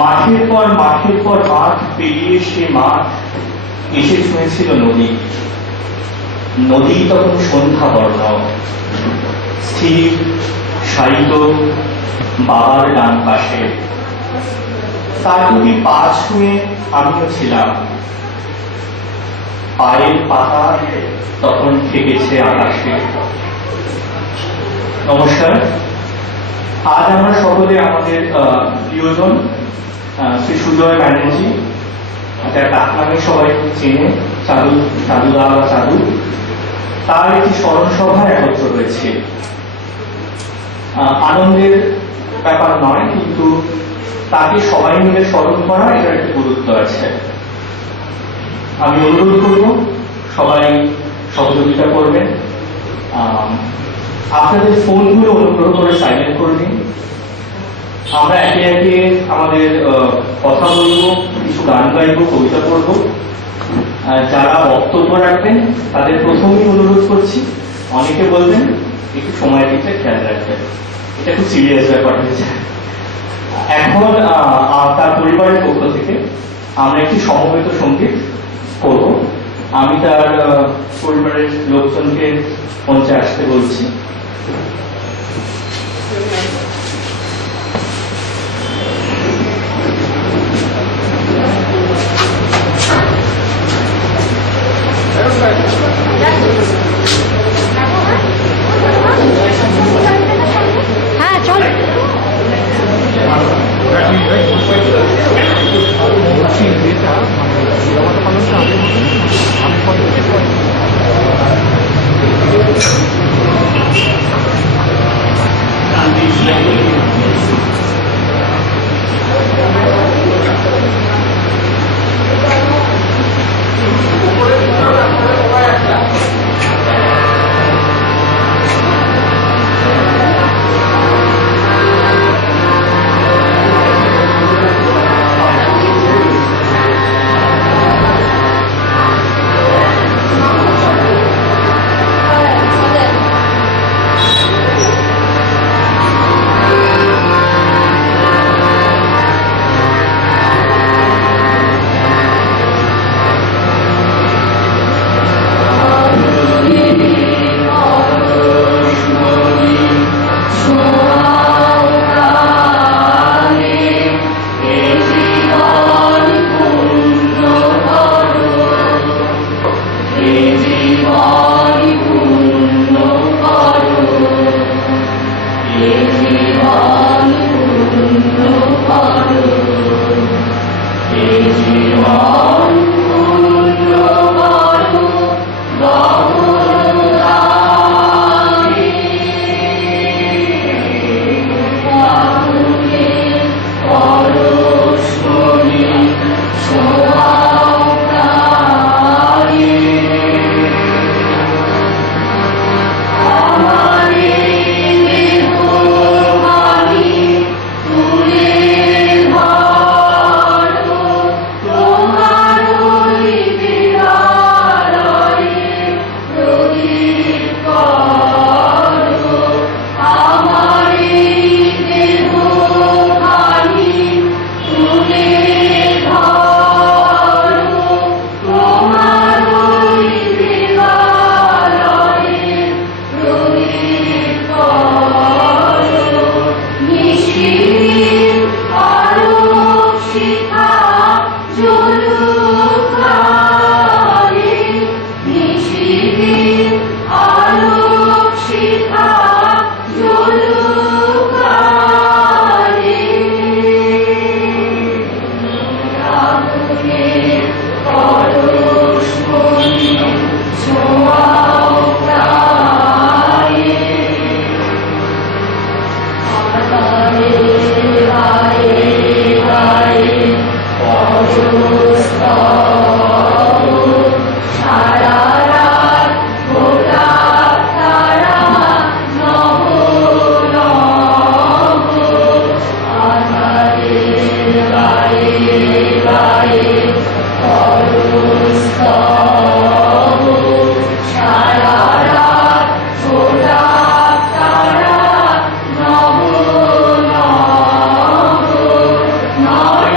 মাঠের পর মাঠ পেরিয়ে সে মাঠ এসে শুনেছিল নদী। নদী তখন সন্ধ্যা বর্ণ, স্থির শায়িত বাবার ডান পাশে। তার প্রতি পা ছুঁয়ে আমিও ছিলাম। পায়ের পাতা তখন থেকেছে আকাশে। নমস্কার। আজ আমরা সকলে আমাদের প্রিয়জন শ্রী সুজয় ব্যানার্জি, যার ডাকনামে সবাই চেনে, চাঁদুদা বা চাঁদু, তার একটি স্মরণ সভায় একত্র হয়েছে। আনন্দের ব্যাপার নয়, কিন্তু তাকে সবাই মিলে স্মরণ করা এটার একটি গুরুত্ব আছে। আমি অনুরোধ করব সবাই সহযোগিতা করবেন। আপনাদের ফোনগুলো অনুগ্রহ করে সাইলেন্ট করে দিন। আমরা একে একে আমাদের কথা বলবো, কিছু গান গাইব, কবিতা পড়ব। যারা বক্তব্য রাখবেন তাদের প্রথমেই অনুরোধ করছি, অনেকে বলবেন একটু সময় দিতে খেয়াল রাখবেন। এটা খুব সিরিয়াস ব্যাপার হয়েছে। এখন তার পরিবারের পক্ষ থেকে আমরা একটি সমবেত সঙ্গীত করব। আমি তার পরিবারের লোকজনকে মঞ্চে আসতে বলছি। হ্যাঁ চল। No.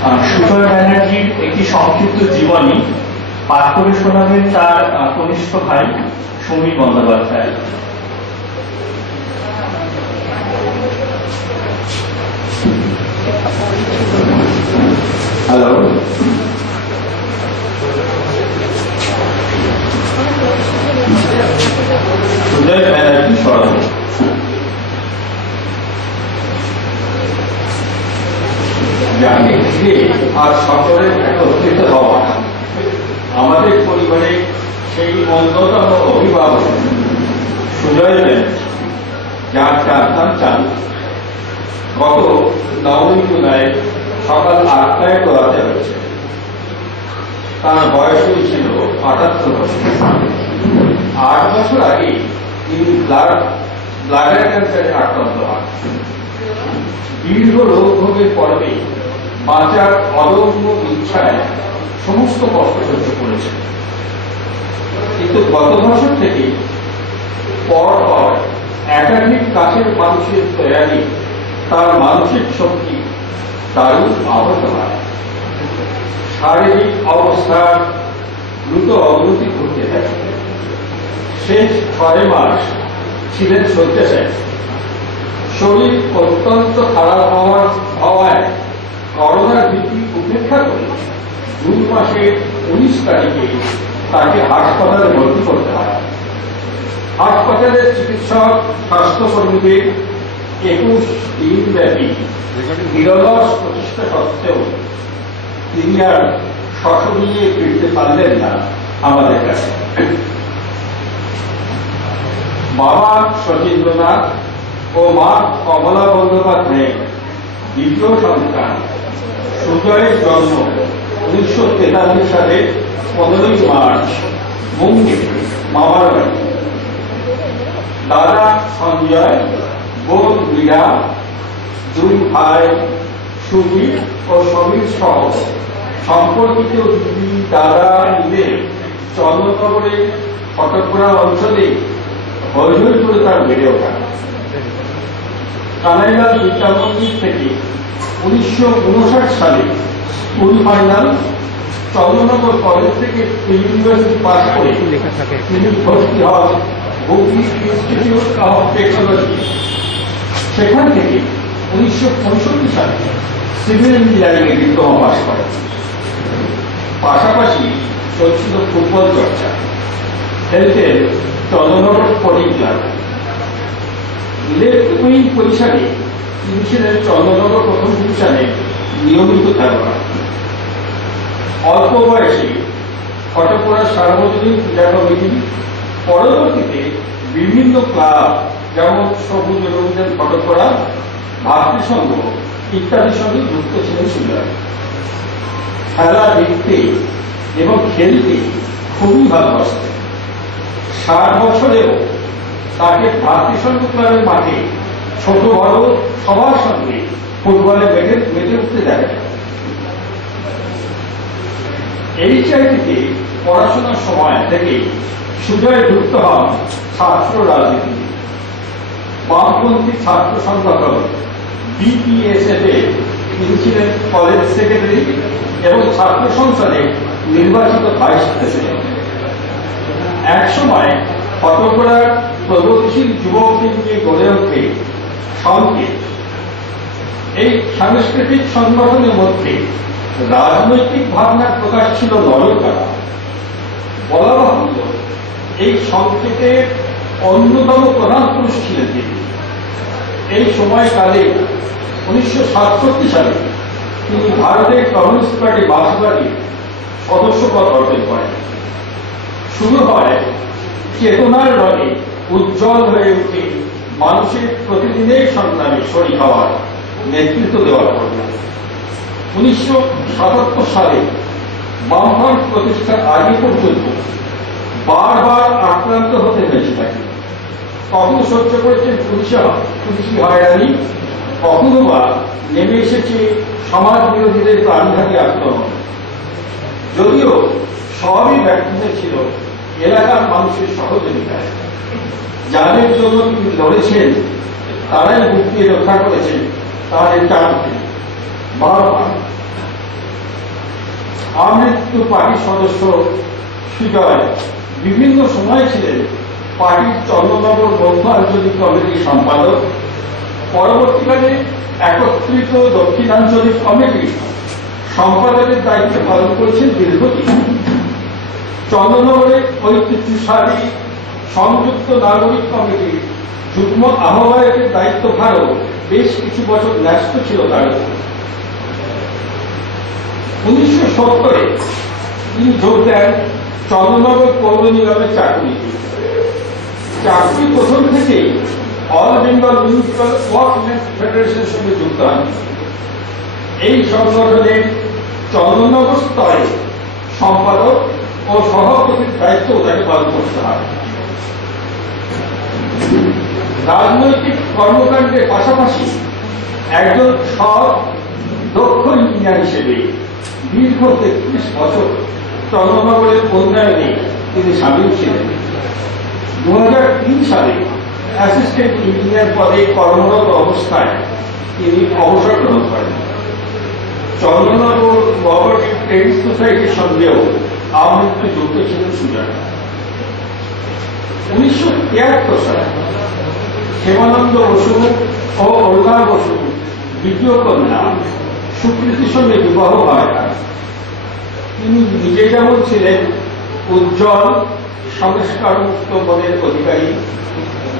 সুজয় ব্যানার্জির একটি সংক্ষিপ্ত জীবনী পাঠ করে শোনাবেন তার কনিষ্ঠ ভাই সমীর বন্দ্যোপাধ্যায়। হ্যালো, সুজয় ব্যানার্জি স্মরণ। যাকে ঘিরে আজ সকলের একত্রিত হওয়া, আমাদের পরিবারে সেই অন্যতম অভিভাবক সুজয় ব্যানার্জি, যার চার চালু গত 9ই জুলাই সকাল 8টায় প্রয়াত হয়েছে। তার বয়স ছিল 78 বছর। 8 বছর আগে তিনি ব্লাডার ক্যান্সারে আক্রান্ত হন। দীর্ঘ রোগ ভোগের পর্বে বাঁচার অদম্য ইচ্ছায় সমস্ত কষ্ট সহ্য করেছে, কিন্তু গত বছর থেকে পর একাধিক কাছের মানুষের তৈরি তার মানসিক শক্তি দারুণ আহত হয়। শারীরিক অবস্থার দ্রুত অগ্রগতি ঘটতে থাকে। শেষ 6 মাস ছিলেন শয্যাশায়ী। শরীর অত্যন্ত খারাপ হওয়ায় করোনার ভীতি উপেক্ষা করে জুন মাসের 19 তারিখে তাকে হাসপাতালে ভর্তি করতে হয়। হাসপাতালের চিকিৎসক স্বাস্থ্যকর্মীদের 21 দিন ব্যাপী নিরলস প্রচেষ্টা সত্ত্বেও তিনি আর সশরীরে ফিরতে পারলেন না আমাদের কাছে। বাবা সচিন্দ্রনাথ ও মা কমলা বন্দ্যোপাধ্যায়ের দ্বিতীয় সন্তান সুজয়ের জন্ম 1943 সালের 15ই মার্চ মুম্বই মামার বাড়ি। দাদা সঞ্জয়, বোন মীরা, 2 ভাই সুজিত ও সমীর সহ সম্পর্কিত দিদি দাদা মিলে চন্দ্রনগরের ফটকপুরা অঞ্চলে হইহই করে তার বেড়ে ওঠা। কানাইলাল বিদ্যা মন্দির থেকে 1959 সালে স্কুল ফাইনাল, চন্দ্রনগর কলেজ থেকে ইউনিভার্সিটি পাস করে তিনি ভর্তি হন হুগলি ইনস্টিটিউট অফ টেকনোলজি। সেখান থেকে 1965 সালে সিভিল ইঞ্জিনিয়ারিং এ ডিপ্লোমা পাস করেন। পাশাপাশি চলছিল ফুটবল চর্চা। খেলতেন Chandernagore sporting club. Left wing পজিশনে তিনি ছিলেন চন্দ্রনগর প্রথম ডিভিশনে নিয়মিত খেলোয়াড়। অল্প বয়সে ফটকপুরা সার্বজনীন পূজা কমিটি, পরবর্তীতে বিভিন্ন ক্লাব যেমন সবুজ রবীন্দ্র ফটকপুরা, ভাতৃসংঘ ইত্যাদির সঙ্গে যুক্ত ছিলেন সুজয়। খেলা দেখতে এবং খেলতে খুবই ভালোবাসতেন। 60 বছরেও তাকে ভাতৃসংঘ ক্লাবের মাঠে ছোট বড় সবার সঙ্গে ফুটবলে মেতে উঠতে দেখা যায়। এইচআইটিতে পড়াশোনার সময় থেকে সুজয় যুক্ত হন ছাত্র রাজনীতিতে। বামপন্থী ছাত্র সংগঠন বিপিএসএফ এ তিনি ছিলেন কলেজ সেক্রেটারি এবং ছাত্র সংসদে নির্বাচিত ভাইস প্রেসিডেন্ট। একসময় ফটকপুরার প্রগতিশীল যুবকদের নিয়ে গড়ে ওঠে সংকেত। এই সাংস্কৃতিক সংগঠনের মধ্যে রাজনৈতিক ভাবনার প্রকাশ ছিল নজরকাড়া। বলা বাহুল্য, এই সংকেতের অন্যতম প্রধান পুরুষ ছিলেন তিনি। এই সময়কালে 1967 সালে তিনি ভারতের কমিউনিস্ট পার্টি মার্ক্সবাদীর সদস্যপদ অর্জন করেন। শুরু হয় চেতনার রঙে উজ্জ্বল হয়ে উঠে মানুষের প্রতিদিনের সংগ্রামে শরীক হওয়ার নেতৃত্ব দেওয়ার প্রয়োজন। 1977 সালে বামফ্রন্ট প্রতিষ্ঠার আগে পর্যন্ত বারবার আক্রান্ত হতে হয়েছে তাকে। কখনো সহ্য করেছেন পুলিশি হয়রানি, কখনো বা নেমে এসেছে সমাজ বিরোধীদের প্রাণঘাতী আক্রমণ। যদিও সবই ব্যর্থ ছিল এলাকার মানুষের সহযোগিতায়। যাদের জন্য তিনি লড়েছেন তারাই বুক দিয়ে রক্ষা করেছেন তাদের চাকরি। বারবার আমৃত্যু পার্টির সদস্য সুজয় বিভিন্ন সময় ছিলেন পার্টির চন্দ্রনগর বন্ধু আঞ্চলিক কমিটির সম্পাদক, পরবর্তীকালে একত্রিত দক্ষিণাঞ্চলিক কমিটির সম্পাদকের দায়িত্ব পালন করেছেন দীর্ঘদিন। চন্দ্রনগরের ঐতিহ্যশালী সংযুক্ত নাগরিক কমিটির যুগ্ম আহ্বায়কের দায়িত্বভারও বেশ কিছু বছর ন্যস্ত ছিল তার উপর। 1970-এ তিনি যোগ দেন চন্দ্রনগর পৌর নিগমের চাকরিতে। চাকরি প্রথম থেকেই অল বেঙ্গল মিউনিসিপাল ওয়ার্কম্যান ফেডারেশনের সঙ্গে যুক্ত হন। এই সংগঠনের চন্দ্রনগর স্তরে সম্পাদক ও সভাপতির দায়িত্ব তাকে পালন করতে হয়। রাজনৈতিক কর্মকাণ্ডের পাশাপাশি একজন সৎ দক্ষ ইঞ্জিনিয়ার হিসেবে দীর্ঘ 33 বছর চন্দ্রনগরের উন্নয়নে তিনি সামিল ছিলেন। 2003 সালে অ্যাসিস্ট্যান্ট ইঞ্জিনিয়ার পদে কর্মরত অবস্থায় তিনি অবসর গ্রহণ করেন। চন্দ্রনগর কোঅপারেটিভ ক্রেডিট সোসাইটির সঙ্গেও আমৃত্যু যুক্ত ছিলেন সুজয়। 1973 সালে হেমানন্দ বসু ও অরুণা বসু দ্বিতীয় কন্যা সুকৃতির সঙ্গে বিবাহ হয়। তিনি নিজে যেমন ছিলেন উজ্জ্বল সংস্কারমুক্ত মনের অধিকারী,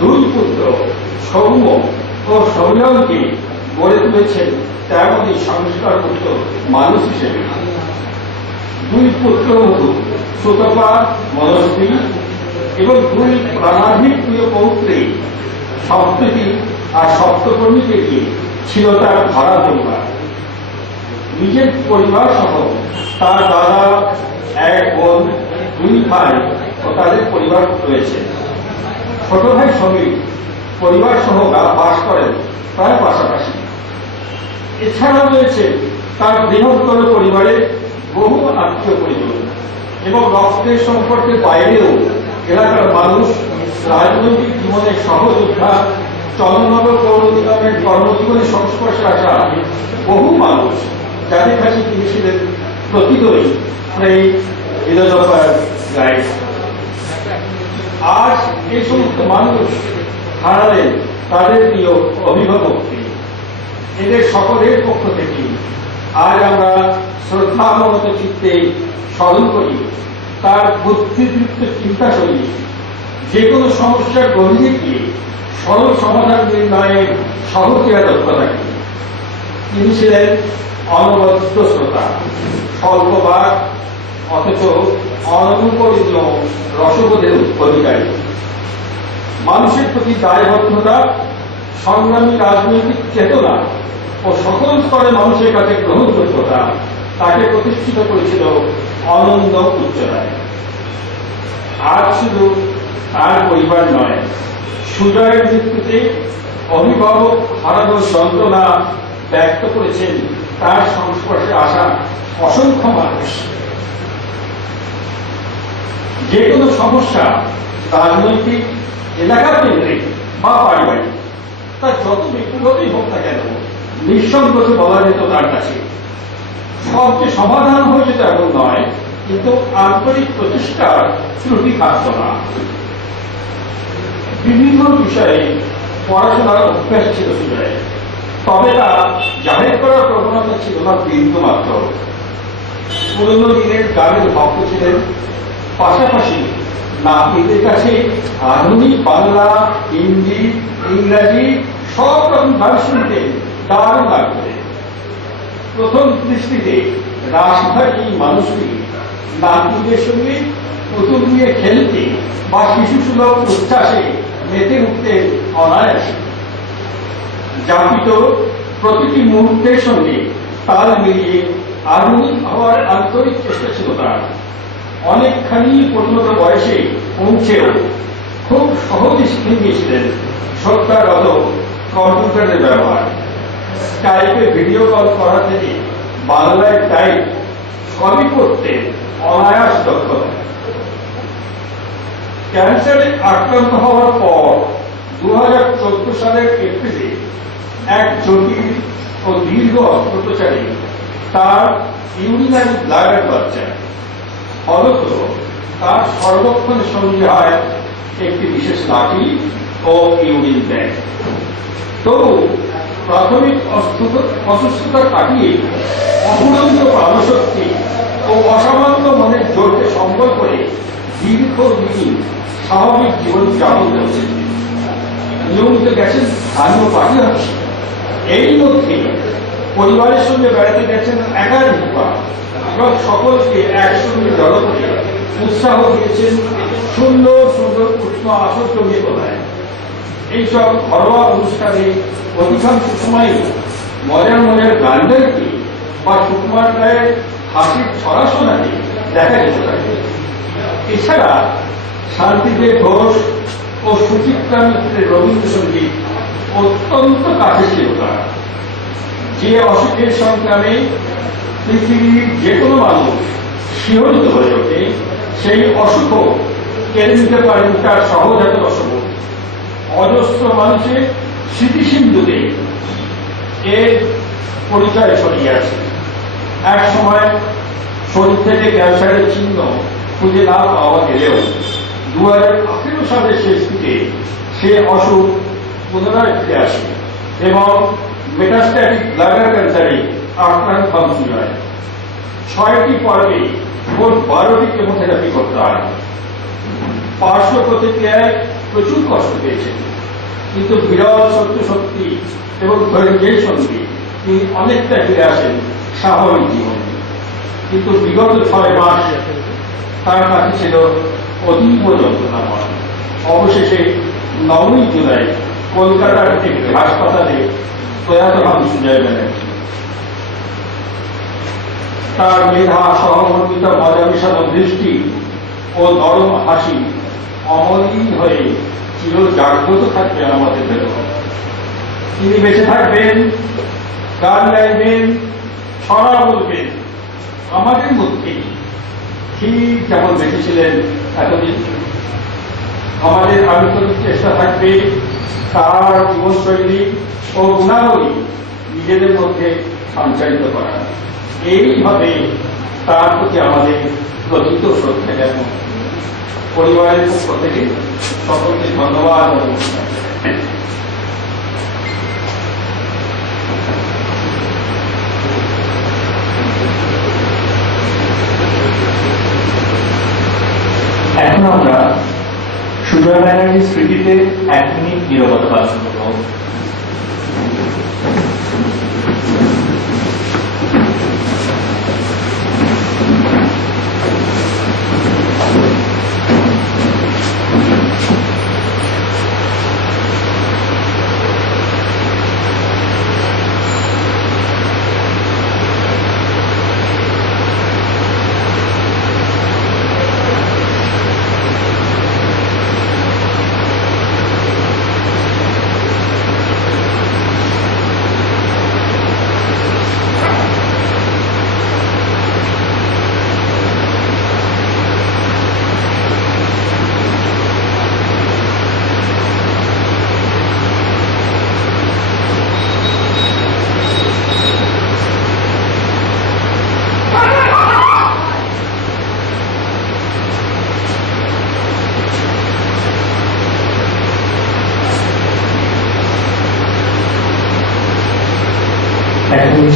দুই পুত্র সৌম্য ও সৌম্যকে গড়ে তুলেছেন তেমনই সংস্কারমুক্ত মানুষ হিসেবে। দুই পুত্রবধূ সুতপা, মনস্বী এবং দুই প্রাণাধিক প্রিয় পৌত্রী সপ্তী আর সপ্তকর্মীকে নিয়ে ছিল তার ভরা পরিবার। নিজের পরিবার সহ তার দাদা, এক বোন, দুই ভাই ও তাদের পরিবার রয়েছে। ছোট ভাই সমীর পরিবার সহ বাস করেন প্রায় পাশাপাশি। এছাড়াও রয়েছে তার বৃহত্তর পরিবারের বহু আত্মীয় পরিজন এবং রক্তের সম্পর্কের বাইরেও এলাকার মানুষ, রাজনৈতিক জীবনের সহযোদ্ধা, চন্দ্রনগর পৌর নিগমের কর্মজীবনের সংস্পর্শে আসা বহু মানুষ, যাদের কাছে তিনি ছিলেন প্রতিদয়ী গাইড। আজ এই সমস্ত মানুষ হারালেন তাদের প্রিয় অভিভাবককে। এদের সকলের পক্ষ থেকে আজ আমরা শ্রদ্ধামনত চিত্তে স্মরণ করি তার বুদ্ধিদীপ্ত চিন্তাশৈলী, যে কোনো সমস্যার গভীরে গিয়ে সরল সমাধান নির্ণয়ের সহক্রিয়া দক্ষতাকে। তিনি ছিলেন অনবদ্য শ্রোতা, স্বল্পবাদ অথচ অননুপরিণ রসবোধের অধিকারী। মানুষের প্রতি দায়বদ্ধতা, সংগ্রামী রাজনৈতিক চেতনা ও সকল স্তরে মানুষের কাছে গ্রহণযোগ্যতা তাকে প্রতিষ্ঠিত করেছিল অনন্ত উচ্চতায়। আজ শুধু তার পরিবার নয়, সুজয়ের মৃত্যুতে অভিভাবক হারানোর যন্ত্রণা ব্যক্ত করেছেন তার সংস্পর্শে আসা অসংখ্য মানুষ। যে কোনো সমস্যা, রাজনৈতিক, এলাকা কেন্দ্রিক বা পারিবারিক, তার যত ব্যক্তিগতই হোক না কেন, নিঃসংকোচে বলা যেত তার কাছে। সবচেয়ে সমাধান হয়ে যেত এমন নয়, কিন্তু আন্তরিক প্রচেষ্টার ত্রুটি থাকত না। বিভিন্ন বিষয়ে পড়াশোনার অভ্যাস ছিল সুজয়ের, তবে তা জাহির করার প্রবণতা ছিল না বিন্দু মাত্র। পুরনো দিনের গানের ভক্ত ছিলেন, পাশাপাশি নাতিদের কাছে আধুনিক বাংলা, হিন্দি, ইংরাজি সব রকম গান শুনতে দারুণ লাগবে। প্রথম দৃষ্টিতে রাসভারী মানুষটি নাতিদের সঙ্গে পুতুল নিয়ে খেলতে বা শিশু সুলভ উচ্ছ্বাসে মেতে উঠতে অনায়াসে। যাপিত প্রতিটি মুহূর্তের সঙ্গে তাল মিলিয়ে আধুনিক হওয়ার আন্তরিক চেষ্টা ছিল তার। অনেকখানি পরিণত বয়সে পৌঁছেও খুব সহজে শিখে নিয়েছিলেন সত্যাগত কম্পিউটারের ব্যবহার। স্কাইপে ভিডিও কল করা থেকে বাংলায় টাইপ সবই করতে অনায়াস দক্ষতা। ক্যান্সারে আক্রান্ত হওয়ার পর 2014 সালের এপ্রিলে এক জটিল ও দীর্ঘ অস্ত্রোপচারে তার ইউরিনারি ব্লাডার বাচ্চা, ফলত তার সর্বক্ষণের সঙ্গে হয় একটি বিশেষ লাঠি ও ইউরিন ব্যাগ। তবু প্রাথমিক অসুস্থতা কাটিয়ে অফুরন্ত প্রাণশক্তি ও অসামান্য মনের জোরকে সম্বল করে দীর্ঘদিন স্বাভাবিক জীবন যাপন করেছেন। নিয়মিত গেছেন স্থানীয় পার্টি অফিসে। এই মধ্যে পরিবারের সঙ্গে বেড়াতে গেছেন একাধিকবার এবং সকলকে একসঙ্গে জড়ো করে উৎসাহ দিয়েছেন সুন্দর সুন্দর উষ্ণ আসর জমিয়ে তোলায়। এইসব ঘরোয়া অনুষ্ঠানে অধিকাংশ সময় মজার মজার গান গাইতে বা সুকুমার রায়ের হাসির ছড়া শোনাতে দেখা যেতে পারে। এছাড়া শান্তিদেব ঘোষ ও সুচিত্রা মিত্রের রবীন্দ্রসঙ্গীত অত্যন্ত কাছে ছিল তার। যে অসুখের সংগ্রামে পৃথিবীর যে কোনো মানুষ শিহরিত হয়ে ওঠে, সেই অসুখও কেড়ে নিতে পারেন তার সহজাত রসবোধ। অজস্র মানুষের স্মৃতিসিন্ধুতে এর পরিচয় ছড়িয়ে আছে। এক সময় শরীর থেকে ক্যান্সারের চিহ্ন খুঁজে না পাওয়া গেলেও 2018 সালের শেষ দিকে সে অসুখ পুনরায় ফিরে আসে এবং মেটাস্ট্যাটিক ব্লাডার ক্যান্সারে আক্রান্ত হয়। 6টি পর্বে মোট 12টি কেমোথেরাপি করতে হয়। পার্শ্ব প্রতিক্রিয়ায় প্রচুর কষ্ট পেয়েছেন, কিন্তু বিরল সত্য শক্তি এবং ধৈর্যের সঙ্গে তিনি অনেকটা ফিরে আসেন স্বাভাবিক জীবনে। কিন্তু বিগত 6 মাস তার কাছে ছিল অতীব যন্ত্রণাময়। অবশেষে 9ই জুলাই কলকাতার একটি হাসপাতালে প্রয়াত হন সুজয় ব্যানার্জি। তার মেধা, সহমর্মিতা, মজা মেশানো দৃষ্টি ও নরম হাসি অমলিন হয়ে চির জাগ্রত থাকবে আমাদের ভেতর। তিনি বেঁচে থাকবেন, গান গাইবেন, ছড়া বলবেন আমাদের মধ্যে, ঠিক যেমন বেঁচেছিলেন এতদিন। আমাদের আন্তরিক চেষ্টা থাকবে তার জীবনশৈলী ও গুণাবলী নিজেদের মধ্যে সঞ্চারিত করা। এইভাবে তার প্রতি আমাদের প্রকৃত শ্রদ্ধা জ্ঞাপন। পরিবারের পক্ষ থেকে সকলকে ধন্যবাদ ও নমস্কার। এখন আমরা সুজয় ব্যানার্জির স্মৃতিতে 1 মিনিট নীরবতা পালন করব।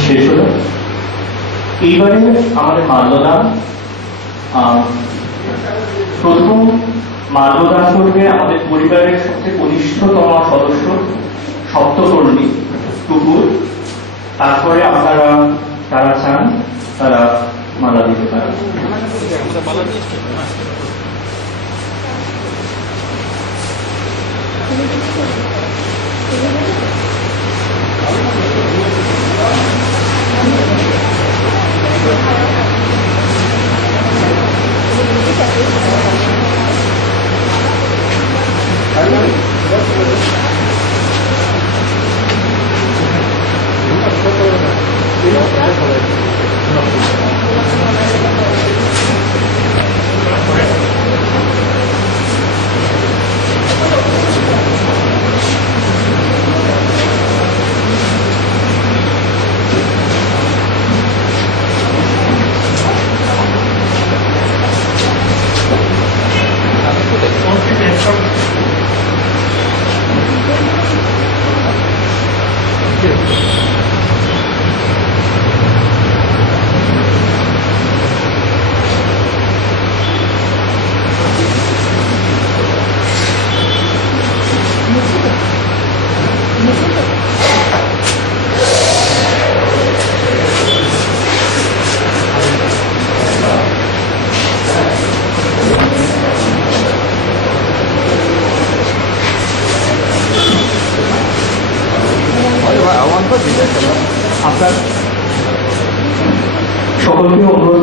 শেষ হলো। এইবারে আমাদের মাল্যদান। প্রথম মাল্যদান করবে আমাদের পরিবারের সবচেয়ে কনিষ্ঠতম সদস্য সপ্তকর্ণী টুকুর। তারপরে আপনারা যারা চান তারা মালা দিতে পারেন।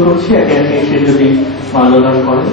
করছি একে একে এসে যদি মাল্যদান করেন।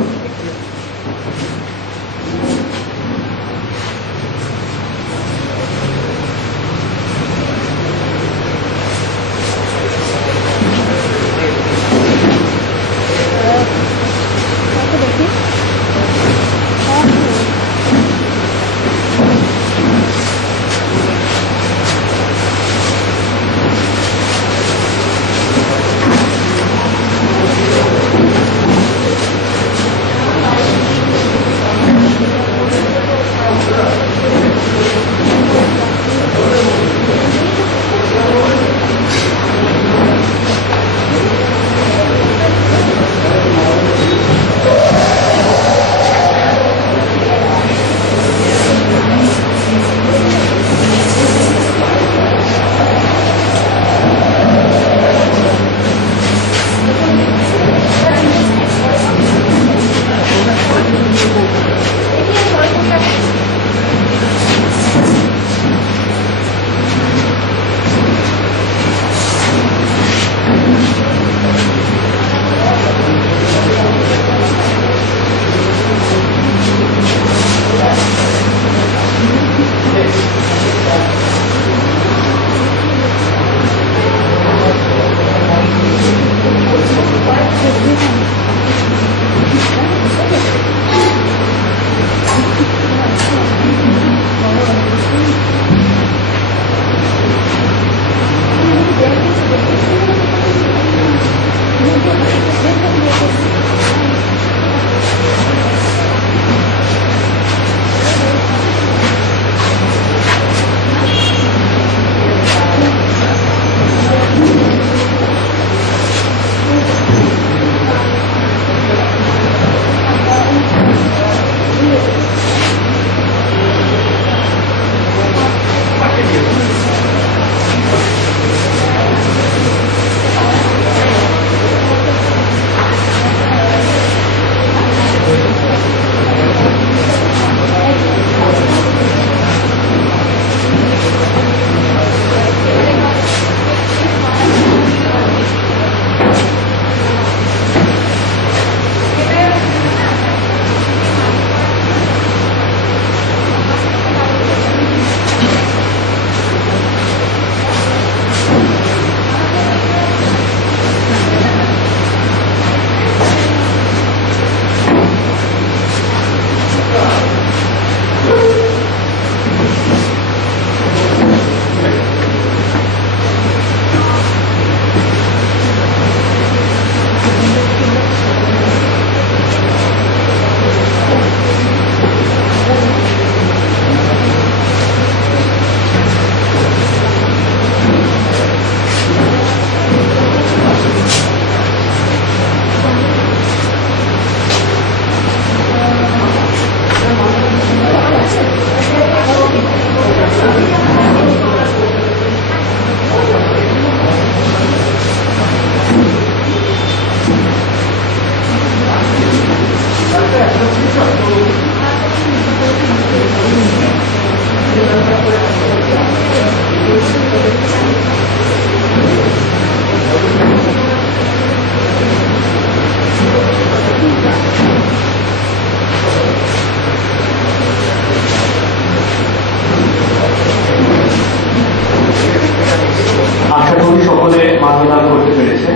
দেখি মাল্যদান করতে পেরেছে।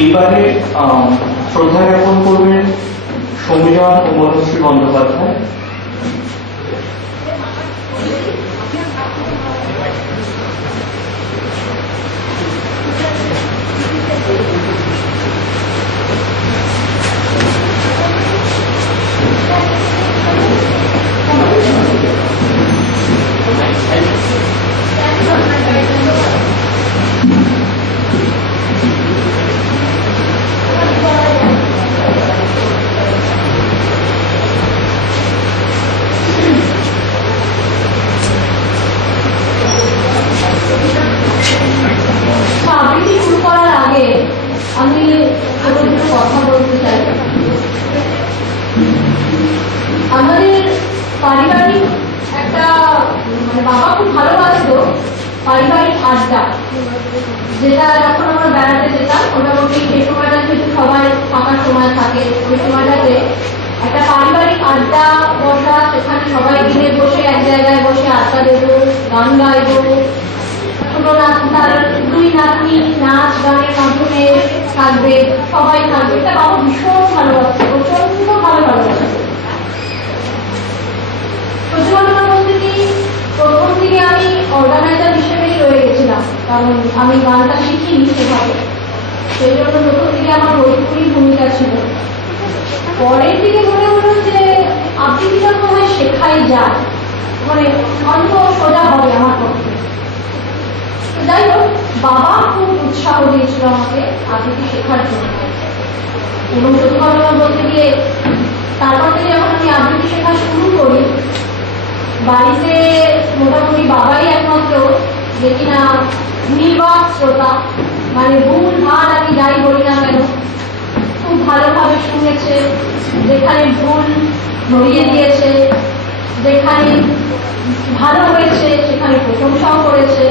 এইবারে শ্রদ্ধা জ্ঞাপন করবেন সমীরণ ও মধুশ্রী বন্দ্যোপাধ্যায়। আবৃত্তি শুরু করার আগে আমি দুটো কথা বলতে চাই। আমাদের পারিবারিক একটা বাবা খুব ভালোবাসতো পারিবারিক আড্ডা, যেটা যখন আমরা বেড়াতে যেতাম মোটামুটি সেই সময়টা যেহেতু সবাই ফাঁকা সময় থাকে, ওই সময়টাতে একটা পারিবারিক আড্ডা বসা, সেখানে সবাই মিলে বসে এক জায়গায় বসে আড্ডা দেবো, গান গাইবো, ছোট তার দুই নাতনি নাচ গানের মাধ্যমে থাকবে, সবাই থাকবে, এটা বাবা ভীষণ ভালোবাসছে, প্রচন্ড ভালো ভালোবাসে। সত্যি কথা বলতে কি, প্রথম দিকে আমি অর্গানাইজার হিসেবেই রয়ে গেছিলাম, কারণ আমি গানটা শিখিনি সেভাবে, সেই জন্য প্রথম দিকে আমার ভোজপুরি ভূমিকা ছিল। পরের দিকে মনে হলো যে আবৃত্তিটা মনে হয় শেখাই যায়, মানে হয়তো সোজা হবে আমার পক্ষে। যাই হোক, বাবা খুব উৎসাহ দিয়েছিল আমাকে আবৃত্তি শেখার জন্য, এবং সত্যি কথা বলতে গিয়ে তারপর থেকে যখন আমি আবৃত্তি শেখা শুরু করি, বাড়িতে মোটামুটি বাবাই একমাত্র যে কিনা নির্বাক শ্রোতা, মানে ভুল ভাট আমি যাই বলি না কেন খুব ভালোভাবে শুনেছে, যেখানে ভুল ধরিয়ে দিয়েছে, যেখানে ভালো হয়েছে সেখানে প্রশংসাও করেছে।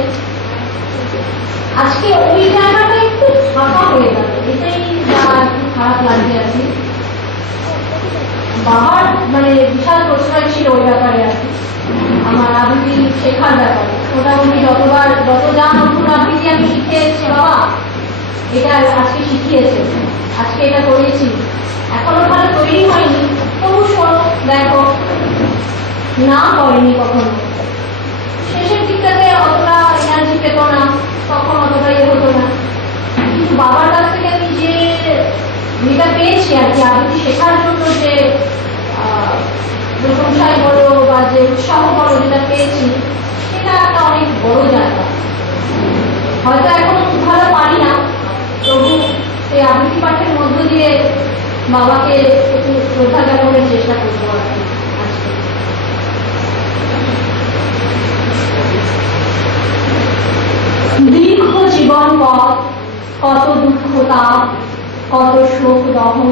আজকে ওই জায়গাটা একটু ফাঁকা হয়ে গেল, এটাই একটু খারাপ লাগছে আর কি। বাবার মানে বিশাল প্রশ্রয় ছিল ওই ব্যাপারে আর কি, আমার আবৃত্তি শেখার ব্যাপারে। মোটামুটি যত যা নতুন আবৃত্তি আমি শিখে এসেছি, বাবা এটা আজকে শিখিয়েছে, আজকে এটা করেছি, এখনো ভালো তৈরি হয়নি, তবু শোনো দেখো, না করেনি কখনো। শেষের দিকটাতে অতটা এনার্জি পেত না, তখন অতটা ইয়ে হতো না, কিন্তু বাবার কাছ থেকে আমি যে যেটা পেয়েছি আর কি আবৃত্তি শেখার জন্য, যে প্রশংসায় বলো বা যে উৎসাহ বলো যেটা পেয়েছি, সেটা একটা অনেক বড় জায়গা। হয়তো এখন খুব ভালো পারি না, তবু সেই আবৃত্তি পাঠের মধ্য দিয়ে বাবাকে একটু শ্রদ্ধা জ্ঞাপনের চেষ্টা করবো আর কি। দীর্ঘ জীবন পথ, কত দুঃখ তাপ, কত শোক দহন,